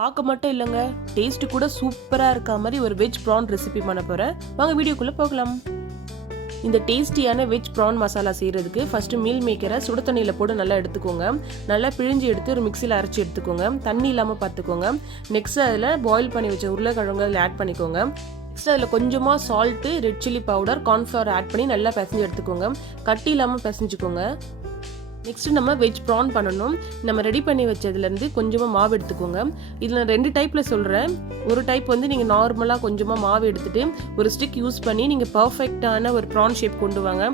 பார்க்க மட்டும் இல்லைங்க, டேஸ்ட் கூட சூப்பராக இருக்க மாதிரி ஒரு வெஜ் ப்ரான் ரெசிபி பண்ண போகிறேன். வாங்க வீடியோக்குள்ளே போகலாம். இந்த டேஸ்டியான வெஜ் ப்ரான் மசாலா செய்கிறதுக்கு ஃபஸ்ட்டு மீல் மேக்கரை சுடு தண்ணியில் போட்டு நல்லா எடுத்துக்கோங்க. நல்லா பிழிஞ்சு எடுத்து ஒரு மிக்சியில் அரைச்சி எடுத்துக்கோங்க. தண்ணி இல்லாமல் பார்த்துக்கோங்க. நெக்ஸ்ட் அதில் பாயில் பண்ணி வச்ச உருளைக்கிழங்கு அதில் ஆட் பண்ணிக்கோங்க. நெக்ஸ்ட் அதில் கொஞ்சமாக salt, red chilli powder, cornflour add பண்ணி நல்லா பிசைஞ்சு எடுத்துக்கோங்க. கட்டி இல்லாமல் பிசைஞ்சுக்கோங்க. நெக்ஸ்ட் நம்ம வெஜ் ப்ரான் பண்ணணும். நம்ம ரெடி பண்ணி வச்சதுலேருந்து கொஞ்சமாக மாவு எடுத்துக்கோங்க. இதில் நான் 2 டைப்பில் சொல்கிறேன். ஒரு டைப் வந்து நீங்கள் நார்மலாக கொஞ்சமாக மாவு எடுத்துகிட்டு ஒரு ஸ்டிக் யூஸ் பண்ணி நீங்கள் பர்ஃபெக்டான ஒரு ப்ரான் ஷேப் கொண்டு வாங்க.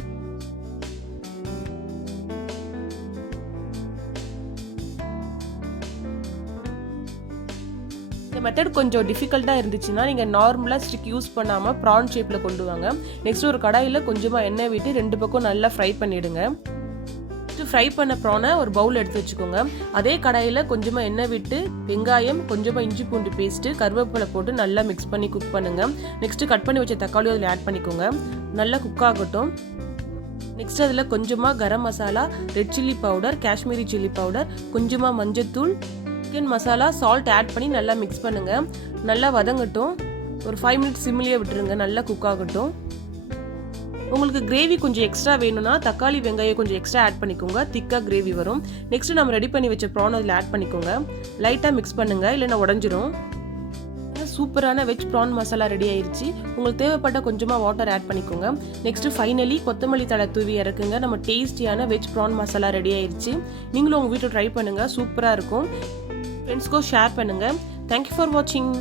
இந்த மெத்தட் கொஞ்சம் டிஃபிகல்ட்டாக இருந்துச்சுன்னா நீங்கள் நார்மலாக ஸ்டிக் யூஸ் பண்ணாமல் ப்ரான் ஷேப்பில் கொண்டு வாங்க. நெக்ஸ்ட் ஒரு கடாயில் கொஞ்சமாக எண்ணெய் விட்டு 2 பக்கம் நல்லா ஃப்ரை பண்ணிவிடுங்க. ஃப்ரை பண்ண ப்ரானை ஒரு பவுல் எடுத்து வச்சுக்கோங்க. அதே கடாயில் கொஞ்சமாக எண்ணெய் விட்டு வெங்காயம், கொஞ்சமாக இஞ்சி பூண்டு பேஸ்ட்டு, கருவேப்பிலை போட்டு நல்லா மிக்ஸ் பண்ணி குக் பண்ணுங்க. நெக்ஸ்ட் கட் பண்ணி வச்ச தக்காளி அதில் ஆட் பண்ணிக்கோங்க. நல்லா குக் ஆகட்டும். நெக்ஸ்ட் அதில் கொஞ்சமாக garam masala, red chilli powder, Kashmiri chilli powder, கொஞ்சமாக மஞ்சத்தூள், சிக்கன் மசாலா, சால்ட் ஆட் பண்ணி நல்லா மிக்ஸ் பண்ணுங்க. நல்லா வதங்கட்டும். ஒரு 5 மினிட்ஸ் சிம்மிலே விட்டுருங்க. நல்லா குக் ஆகட்டும். உங்களுக்கு கிரேவி கொஞ்சம் எக்ஸ்ட்ரா வேணும்னா தக்காளி வெங்காயம் கொஞ்சம் எக்ஸ்ட்ரா ஆட் பண்ணிக்கோங்க. திக்காக கிரேவி வரும். நெக்ஸ்ட் நம்ம ரெடி பண்ணி வச்ச ப்ரான் அதில் ஆட் பண்ணிக்கோங்க. லைட்டாக மிக்ஸ் பண்ணுங்க, இல்லைன்னா உடஞ்சிரும். சூப்பரான வெஜ் ப்ரான் மசாலா ரெடி ஆயிடுச்சு. உங்களுக்கு தேவைப்பட்ட கொஞ்சமாக வாட்டர் ஆட் பண்ணிக்கோங்க. நெக்ஸ்ட் ஃபைனலி கொத்தமல்லி தழை தூவி இறக்குங்க. நம்ம டேஸ்டியான வெஜ் ப்ரான் மசாலா ரெடி ஆயிடுச்சு. நீங்களும் உங்கள் வீட்டில் ட்ரை பண்ணுங்க. சூப்பராக இருக்கும். ஃப்ரெண்ட்ஸ்க்கோ ஷேர் பண்ணுங்க. தேங்க்யூ ஃபார் வாட்சிங்.